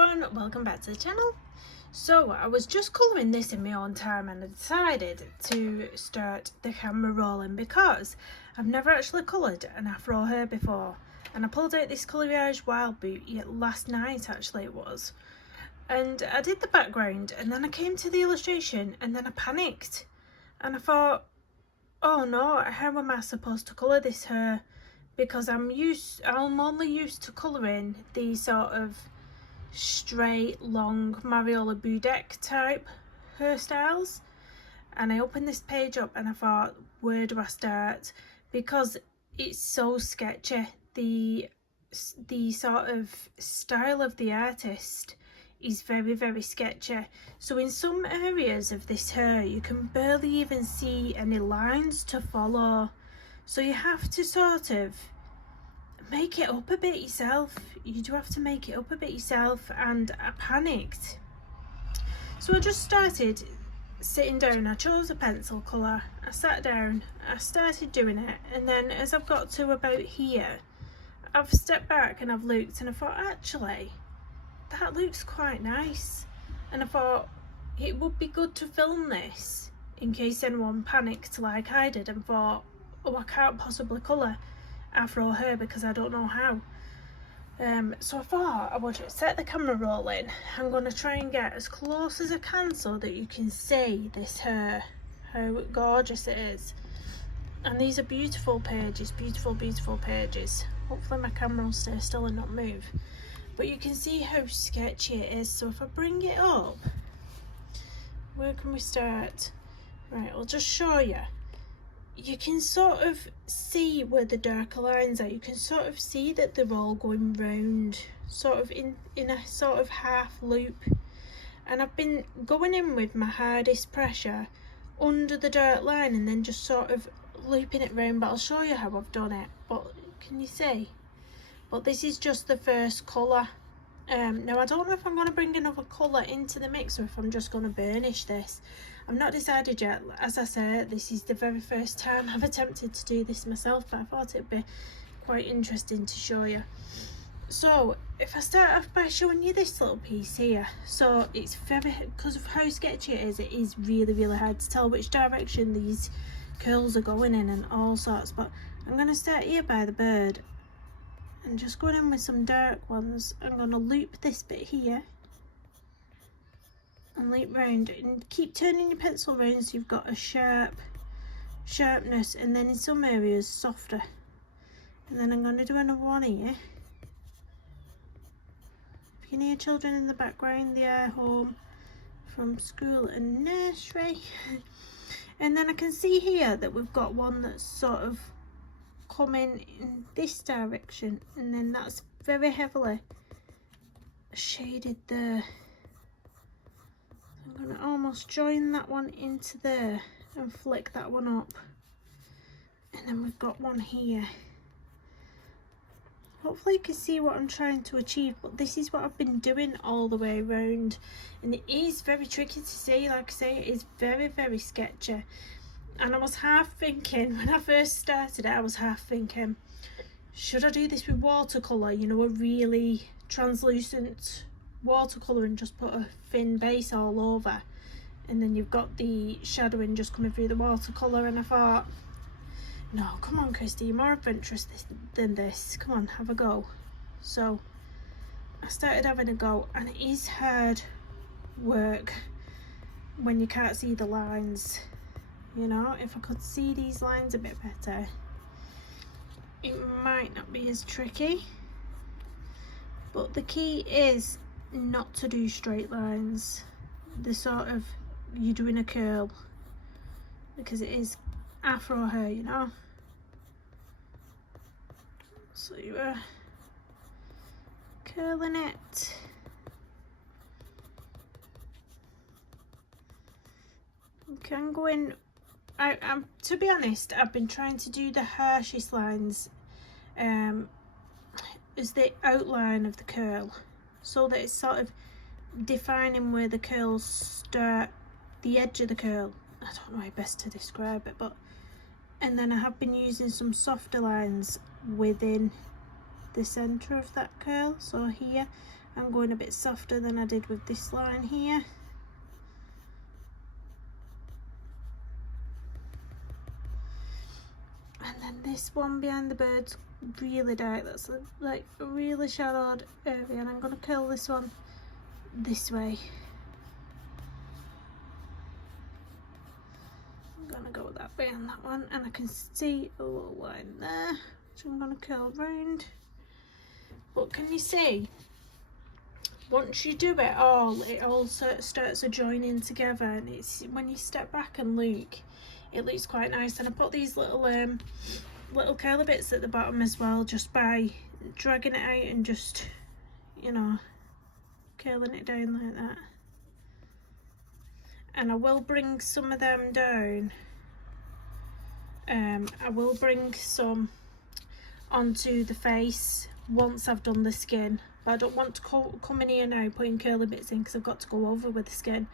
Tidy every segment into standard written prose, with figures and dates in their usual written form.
everyone, welcome back to the channel. So I was just colouring this in my own time and I decided to start the camera rolling because I've never actually coloured an afro hair before, and I pulled out this Coloriage Wild Boot last night actually it was, and I did the background and then I came to the illustration and then I panicked and I thought, oh no, how am I supposed to colour this hair? Because I'm only used to colouring these sort of straight, long Mariola Budek type hairstyles. And I opened this page up and I thought, where do I start? Because it's so sketchy. The sort of style of the artist is very, very sketchy. So in some areas of this hair, you can barely even see any lines to follow. So you have to sort of make it up a bit yourself. You do have to make it up a bit yourself, and I panicked. So I just started sitting down. I chose a pencil colour. I sat down. I started doing it, and then as I've got to about here, I've stepped back and I've looked and I thought, actually, that looks quite nice. And I thought it would be good to film this in case anyone panicked like I did and thought, oh, I can't possibly colour afro hair because I don't know how. So I thought I would set the camera rolling. I'm going to try and get as close as I can so that you can see this hair, how gorgeous it is. And these are beautiful pages, beautiful, beautiful pages. Hopefully my camera will stay still and not move. But you can see how sketchy it is. So if I bring it up, where can we start? Right, I'll just show you. You can sort of see where the darker lines are. You can sort of see that they're all going round, sort of in a sort of half loop. And I've been going in with my hardest pressure under the dark line and then just sort of looping it round. But I'll show you how I've done it. But can you see? But this is just the first colour. Now I don't know if I'm going to bring another colour into the mix or if I'm just going to burnish this. I'm not decided yet. As I said, this is the very first time I've attempted to do this myself, but I thought it'd be quite interesting to show you. So if I start off by showing you this little piece here, so it's very, because of how sketchy it is really, really hard to tell which direction these curls are going in and all sorts. But I'm going to start here by the bird and just going in with some dark ones. I'm going to loop this bit here and loop round and keep turning your pencil round so you've got a sharpness, and then in some areas softer. And then I'm going to do another one here. If you can hear children in the background, they are home from school and nursery. And then I can see here that we've got one that's sort of coming in this direction, and then that's very heavily shaded there. I'm going to almost join that one into there and flick that one up, and then we've got one here. Hopefully you can see what I'm trying to achieve, but this is what I've been doing all the way around, and it is very tricky to see. Like I say, it is very, very sketchy. And I was half thinking, when I first started, I was half thinking, should I do this with watercolour, you know, a really translucent watercolour and just put a thin base all over, and then you've got the shadowing just coming through the watercolour. And I thought, no, come on Christy, you're more adventurous than this, come on, have a go. So I started having a go, and it is hard work when you can't see the lines. You know, if I could see these lines a bit better, it might not be as tricky. But the key is not to do straight lines. The sort of, you're doing a curl, because it is afro hair, you know. So you are curling it. You can go in. To be honest, I've been trying to do the harshest lines as the outline of the curl, so that it's sort of defining where the curls start, the edge of the curl. I don't know how best to describe it, but and then I have been using some softer lines within the centre of that curl. So here I'm going a bit softer than I did with this line here. And then this one behind the bird's really dark, that's like a really shadowed area, and I'm going to curl this one this way. I'm going to go with that behind that one, and I can see a little line there, which I'm going to curl round. But can you see, once you do it all sort of starts to join in together, and it's when you step back and look, it looks quite nice. And I put these little curly bits at the bottom as well, just by dragging it out and just, you know, curling it down like that. And I will bring some of them down. I will bring some onto the face once I've done the skin, but I don't want to come in here now putting curly bits in, because I've got to go over with the skin.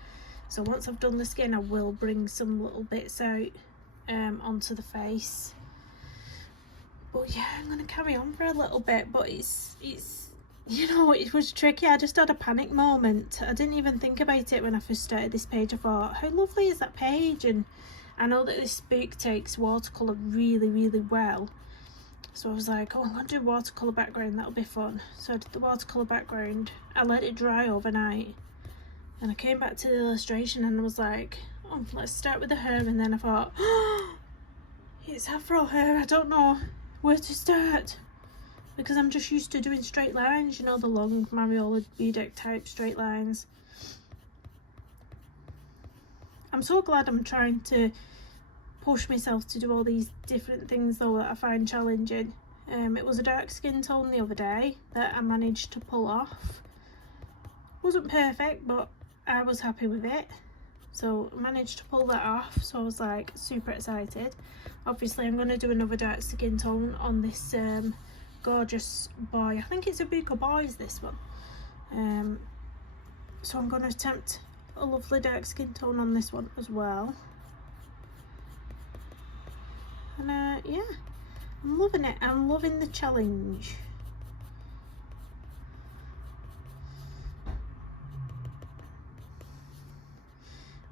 So once I've done the skin, I will bring some little bits out onto the face. But yeah, I'm going to carry on for a little bit, but it's you know, it was tricky. I just had a panic moment. I didn't even think about it when I first started this page. I thought, how lovely is that page? And I know that this book takes watercolour really, really well. So I was like, oh, I'm going to do watercolour background, that'll be fun. So I did the watercolour background. I let it dry overnight. And I came back to the illustration and I was like, oh, let's start with the hair. And then I thought, oh, it's Afro hair. I don't know where to start, because I'm just used to doing straight lines, you know, the long Mariola Budek type straight lines. I'm so glad I'm trying to push myself to do all these different things though that I find challenging. It was a dark skin tone the other day that I managed to pull off. Wasn't perfect, but I was happy with it. So I managed to pull that off, so I was like super excited. Obviously I'm going to do another dark skin tone on this gorgeous boy. I think it's a book of boys, this one. So I'm going to attempt a lovely dark skin tone on this one as well. And yeah, I'm loving it. I'm loving the challenge.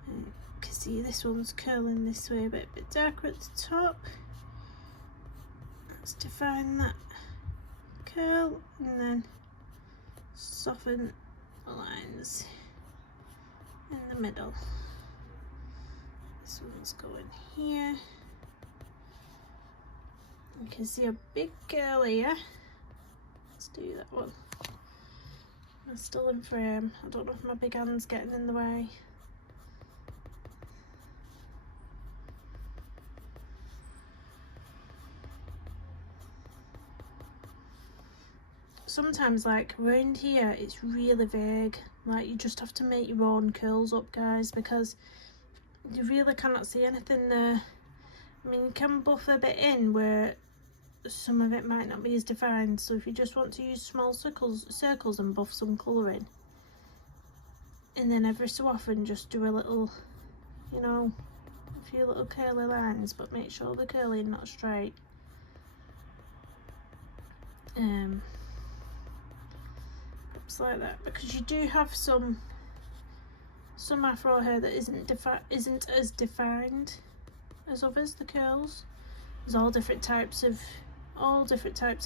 You can see this one's curling this way, but a bit darker at the top. Let's define that curl and then soften the lines in the middle. This one's going here. You can see a big curl here. Let's do that one. I'm still in frame. I don't know if my big hand's getting in the way. Sometimes, like around here, it's really vague. Like you just have to make your own curls up, guys, because you really cannot see anything there. I mean, you can buff a bit in where some of it might not be as defined, so if you just want to use small circles and buff some colouring, and then every so often just do a little, you know, a few little curly lines, but make sure the curly are not straight. Perhaps like that, because you do have some Afro hair that isn't as defined as others, the curls. There's all different types of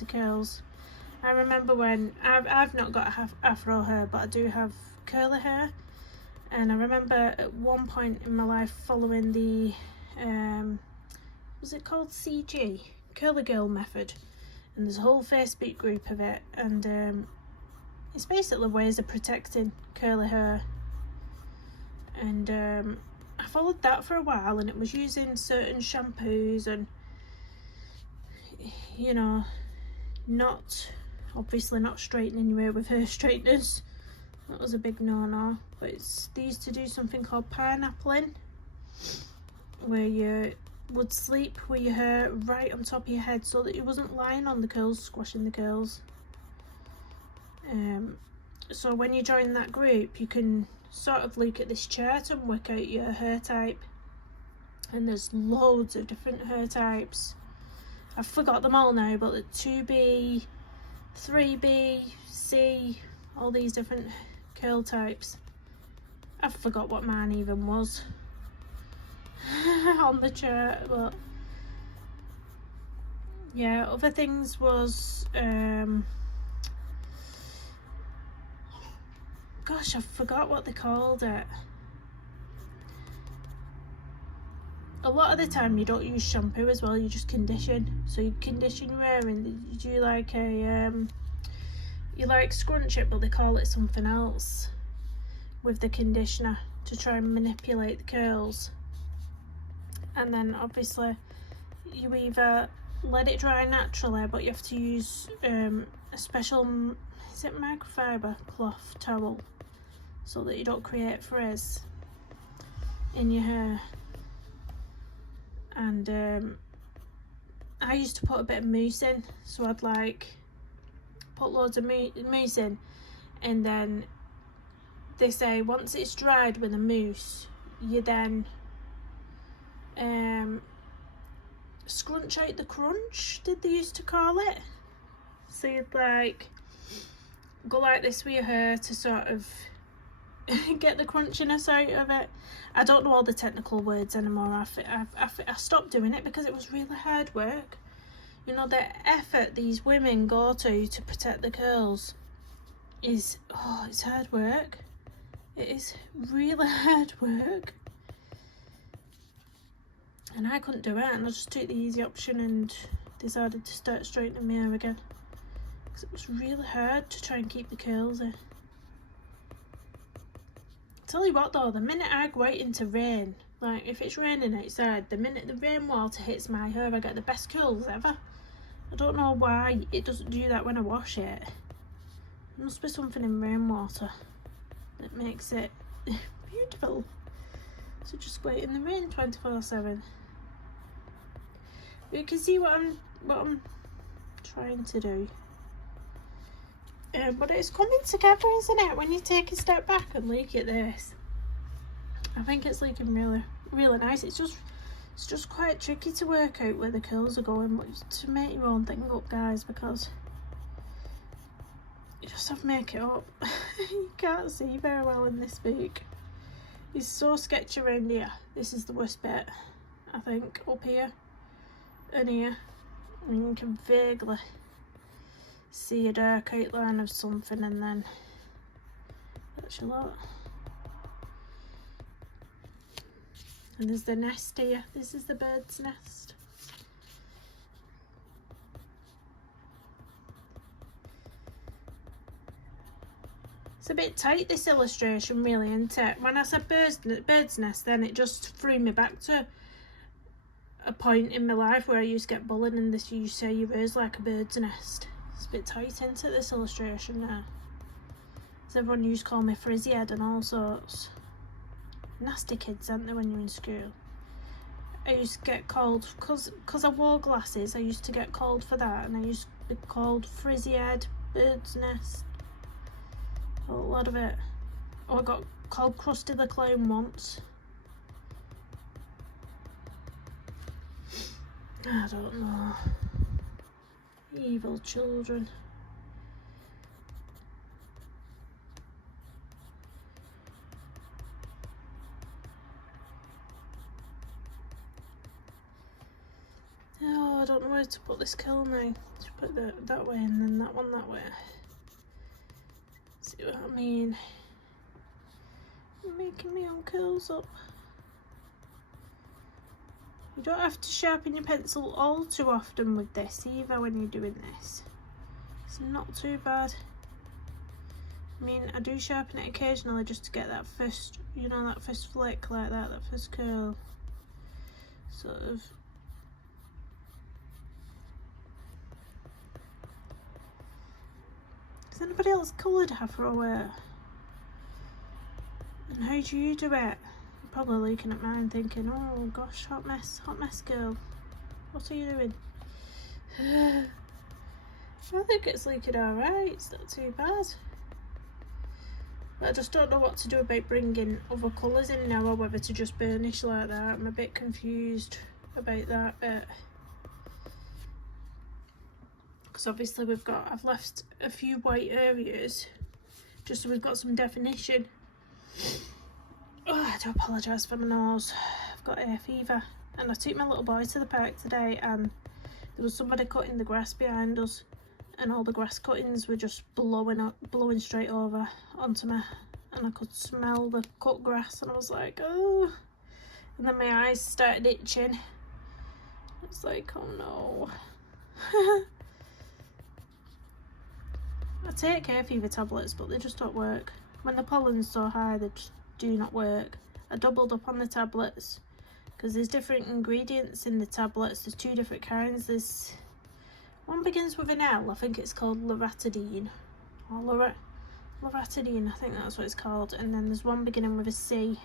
curls. I remember when I've not got Afro hair, but I do have curly hair, and I remember at one point in my life following the was it called CG, Curly Girl method, and there's a whole Facebook group of it, and it's basically ways of protecting curly hair, and I followed that for a while, and it was using certain shampoos and, you know, obviously not straightening your hair with hair straighteners. That was a big no-no. But they used to do something called pineappling, where you would sleep with your hair right on top of your head so that it wasn't lying on the curls, squashing the curls. So when you join that group, you can sort of look at this chart and work out your hair type, and there's loads of different hair types. I've forgot them all now, but the 2B, 3B, C, all these different curl types. I forgot what mine even was on the chart, but yeah, other things was gosh, I forgot what they called it. A lot of the time you don't use shampoo as well, you just condition. So you condition your hair and you do like a you like scrunch it, but they call it something else with the conditioner to try and manipulate the curls. And then obviously you either let it dry naturally, but you have to use a special, is it microfiber cloth towel, so that you don't create frizz in your hair. And I used to put a bit of mousse in, so I'd like put loads of mousse in, and then they say once it's dried with the mousse, you then scrunch out the crunch, did they used to call it? So you'd like go like this with your hair to sort of get the crunchiness out of it. I don't know all the technical words anymore. I stopped doing it because it was really hard work. You know, the effort these women go to protect the curls is, oh, it's hard work. It is really hard work. And I couldn't do it, and I just took the easy option and decided to start straightening my hair again, because it was really hard to try and keep the curls in. Tell you what though, the minute I go out into rain, like if it's raining outside, the minute the rainwater hits my hair, I get the best curls ever. I don't know why it doesn't do that when I wash it. There must be something in rainwater that makes it beautiful. So just wait in the rain 24/7. You can see what I'm trying to do. But it's coming together, isn't it? When you take a step back and look at this, I think it's looking really, really nice. It's just quite tricky to work out where the curls are going, but to make your own thing up, guys, because you just have to make it up. You can't see very well in this book. It's so sketchy around here. This is the worst bit, I think, up here and here. And you can vaguely see a dark outline of something, and then that's a lot. And there's the nest here. This is the bird's nest. It's a bit tight, this illustration, really, isn't it? When I said bird's nest, then it just threw me back to a point in my life where I used to get bullied, and this you say your hair's like a bird's nest. It's a bit tight, isn't it, this illustration now? Because everyone used to call me frizzy head and all sorts. Nasty kids, aren't they, when you're in school? I used to get called, because I wore glasses, I used to get called for that, and I used to be called frizzy head, bird's nest, a lot of it. Oh, I got called Krusty the Clown once. I don't know. Evil children. Oh, I don't know where to put this curl now. Just put that way and then that one that way. See what I mean? I'm making my own curls up. You don't have to sharpen your pencil all too often with this either when you're doing this. It's not too bad. I mean, I do sharpen it occasionally just to get that first, you know, that first flick like that first curl. Sort of. Has anybody else coloured Afro Hair? And how do you do it? You're probably looking at mine thinking, oh gosh, hot mess girl. What are you doing? I think it's looking alright, it's not too bad. But I just don't know what to do about bringing other colours in now, or whether to just burnish like that. I'm a bit confused about that bit. Because obviously I've left a few white areas just so we've got some definition. Oh, I do apologise for my nose. I've got hay fever, and I took my little boy to the park today, and there was somebody cutting the grass behind us, and all the grass cuttings were just blowing straight over onto me, and I could smell the cut grass, and I was like, oh. And then my eyes started itching. It's like, oh no. I take hay fever tablets, but they just don't work. When the pollen's so high, they just do not work. I doubled up on the tablets because there's different ingredients in the tablets. There's 2 different kinds. There's one begins with an L. I think it's called loratadine, or loratadine, I think that's what it's called. And then there's one beginning with a C.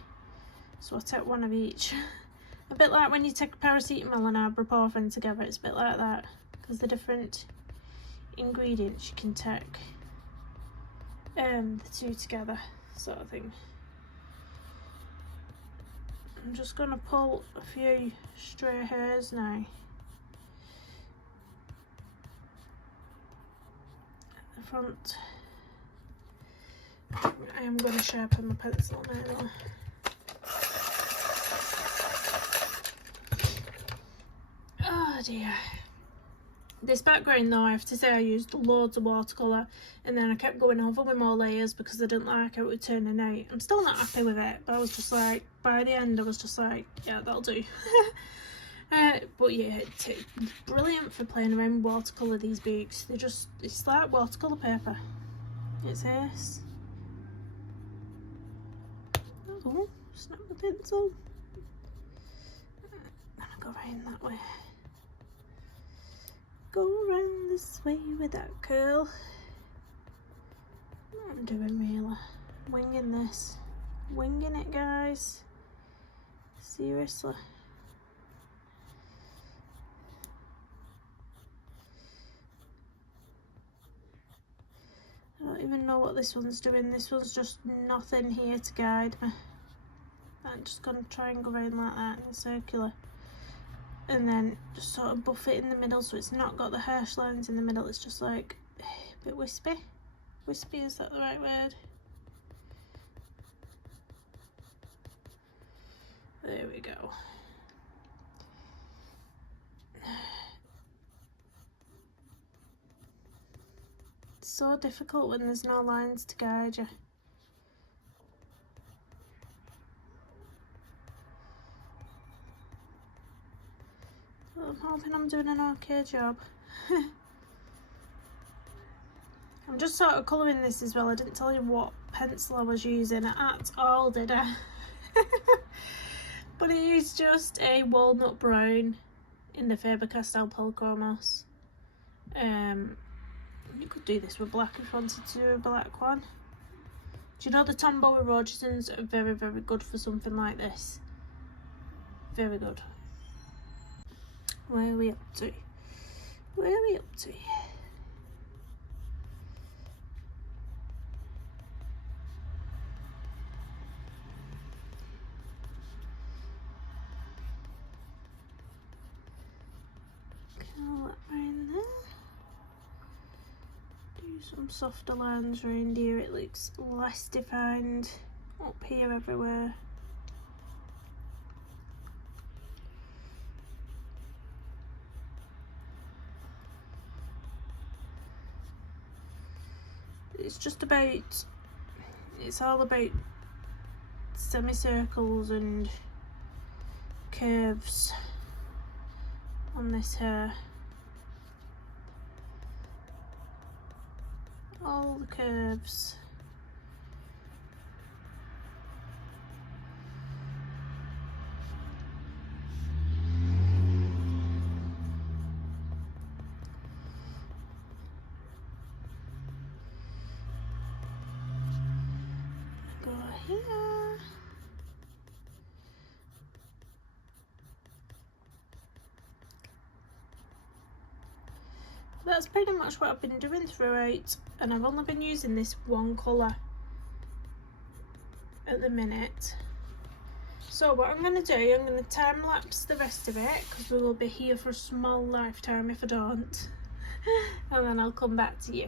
So I take one of each. A bit like when you take paracetamol and ibuprofen together. It's a bit like that, because the different ingredients you can take the 2 together, sort of thing. I'm just gonna pull a few stray hairs now. At the front. I am gonna sharpen my pencil now though. Oh dear. This background though, I have to say I used loads of watercolour, and then I kept going over with more layers because I didn't like how it was turning out. I'm still not happy with it, but I was just like, by the end I was just like, yeah, that'll do. But yeah, it's brilliant for playing around with watercolour, these books. It's like watercolour paper. It's ace. Oh, snap the pencil. And I go round that way. Go around this way with that curl. What I'm doing really, winging this, winging it guys, seriously. I don't even know what this one's doing. This one's just nothing here to guide me. I'm just going to try and go around like that in a circular. And then just sort of buff it in the middle so it's not got the harsh lines in the middle. It's just like a bit wispy. Wispy, is that the right word? There we go. It's so difficult when there's no lines to guide you. I'm hoping I'm doing an okay job. I'm just sort of colouring this as well. I didn't tell you what pencil I was using at all, did I? But it is just a walnut brown in the Fabercastell polychromos. You could do this with black if you wanted to do a black one. Do you know the Tombow Rogersons are very, very good for something like this? Very good. Where are we up to? Where are we up to? Curl that round there. Do some softer lines around here. It looks less defined up here everywhere. It's just about, it's all about semicircles and curves on this hair. All the curves. Here. That's pretty much what I've been doing throughout, and I've only been using this one colour at the minute. So what I'm going to do, I'm going to time lapse the rest of it because we will be here for a small lifetime if I don't, and then I'll come back to you.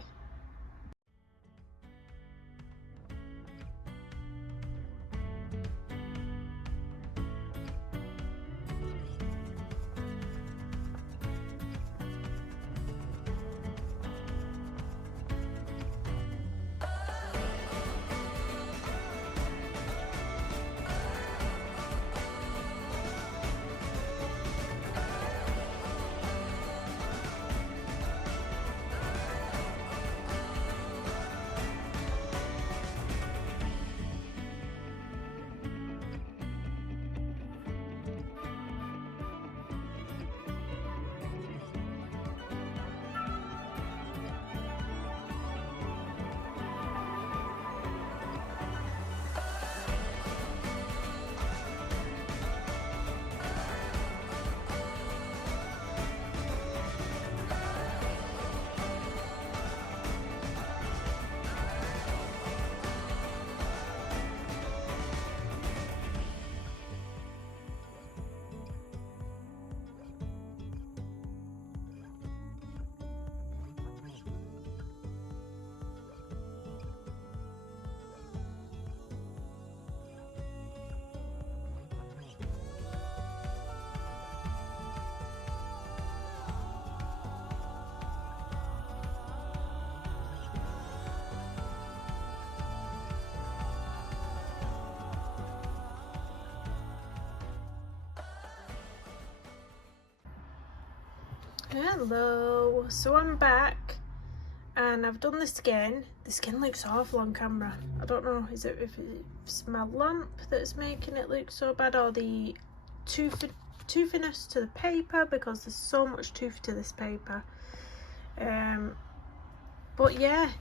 Hello, so I'm back and I've done the skin. The skin looks awful on camera. I don't know, is it if it's my lamp that's making it look so bad, or the toothiness to the paper, because there's so much tooth to this paper. But yeah,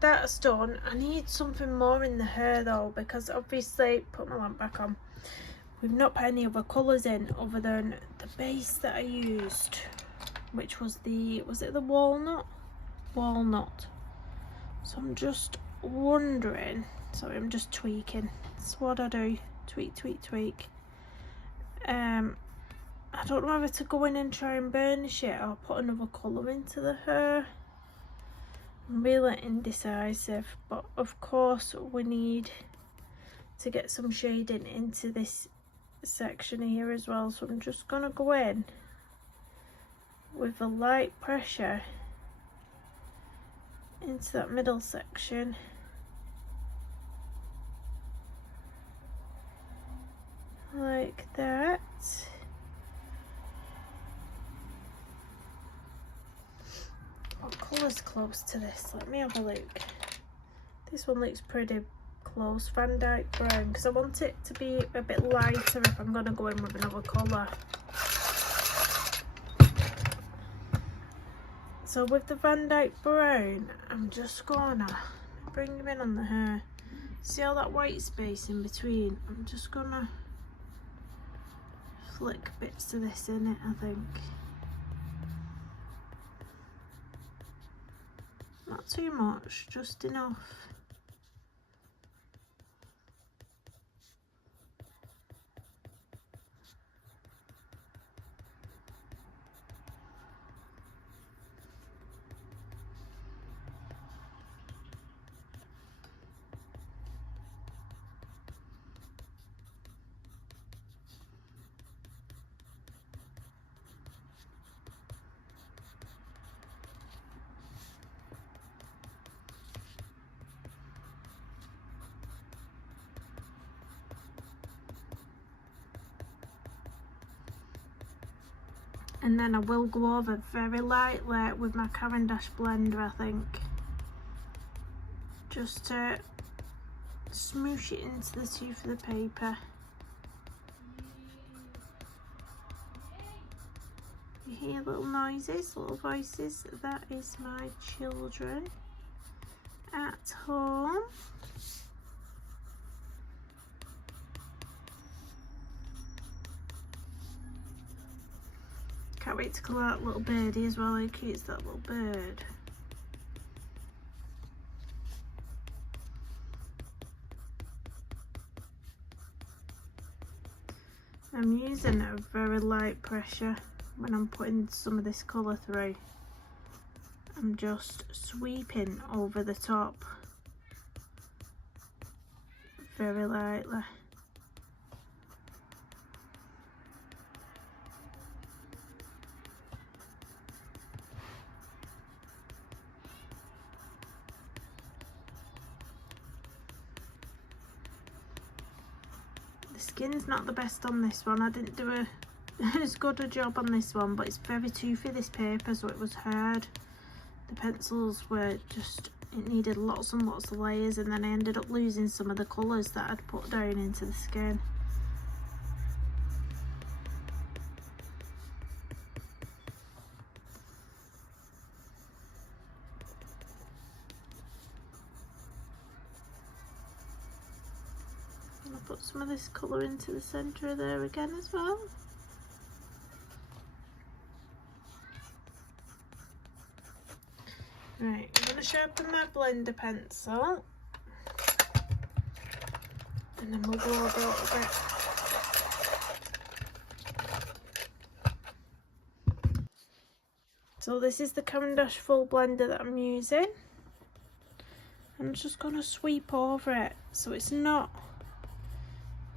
that's done. I need something more in the hair though, because obviously, put my lamp back on, we've not put any other colours in other than the base that I used, which was it the walnut? Walnut. So I'm just wondering, sorry, I'm just tweaking. That's what I do, tweak. I don't know whether to go in and try and burnish it or put another colour into the hair. I'm really indecisive, but of course we need to get some shading into this section here as well, so I'm just gonna go in with a light pressure into that middle section, like that. What colour's close to this? Let me have a look. This one looks pretty close, van-dyck brown, because I want it to be a bit lighter if I'm going to go in with another colour. So with the van-dyck brown, I'm just gonna bring him in on the hair. See all that white space in between? I'm just gonna flick bits of this in it, I think. Not too much, just enough. And then I will go over very lightly with my Caran dache blender, I think, just to smoosh it into the tooth of the paper. You hear little noises, little voices? That is my children at home. Can't wait to colour that little birdie as well. How cute is that little bird? I'm using a very light pressure when I'm putting some of this colour through. I'm just sweeping over the top very lightly. The skin's not the best on this one. I didn't do as good a job on this one, but it's very toothy, this paper, so it was hard. The pencils were just, it needed lots and lots of layers, and then I ended up losing some of the colours that I'd put down into the skin. And I'll put some of this colour into the centre of there again as well. Right, I'm going to sharpen my blender pencil, and then we'll go over a little bit. So this is the Caran dache full blender that I'm using. I'm just going to sweep over it so it's not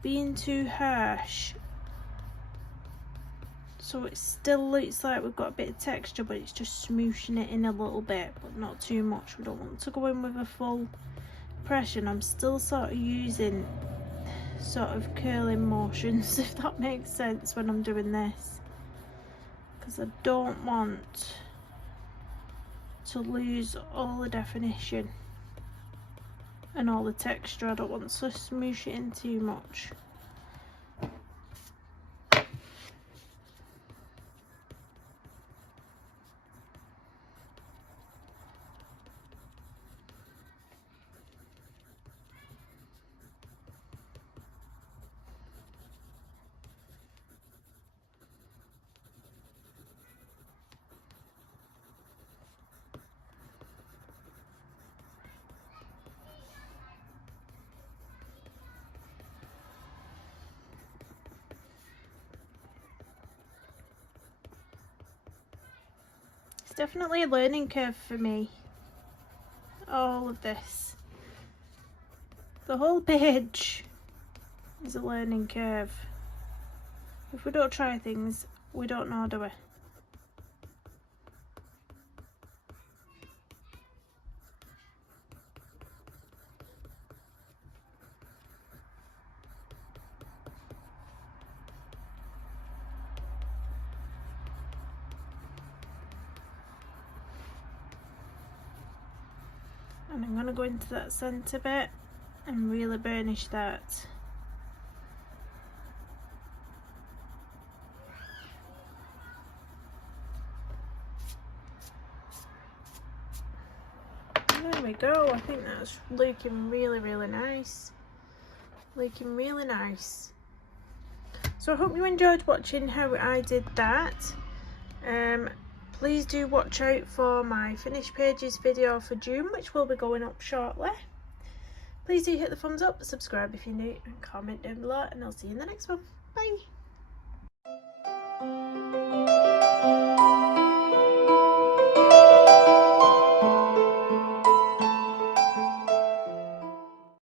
being too harsh. So it still looks like we've got a bit of texture, but it's just smooshing it in a little bit, but not too much. We don't want to go in with a full pressure, and I'm still sort of using sort of curling motions, if that makes sense, when I'm doing this. because I don't want to lose all the definition and all the texture. I don't want to smoosh it in too much. It's definitely a learning curve for me, all of this. The whole page is a learning curve. If we don't try things, we don't know, do we? And I'm going to go into that centre bit and really burnish that. There we go. I think that's looking really, really nice. Looking really nice. So I hope you enjoyed watching how I did that. Please do watch out for my finished pages video for June, which will be going up shortly. Please do hit the thumbs up, subscribe if you're new, and comment down below, and I'll see you in the next one. Bye!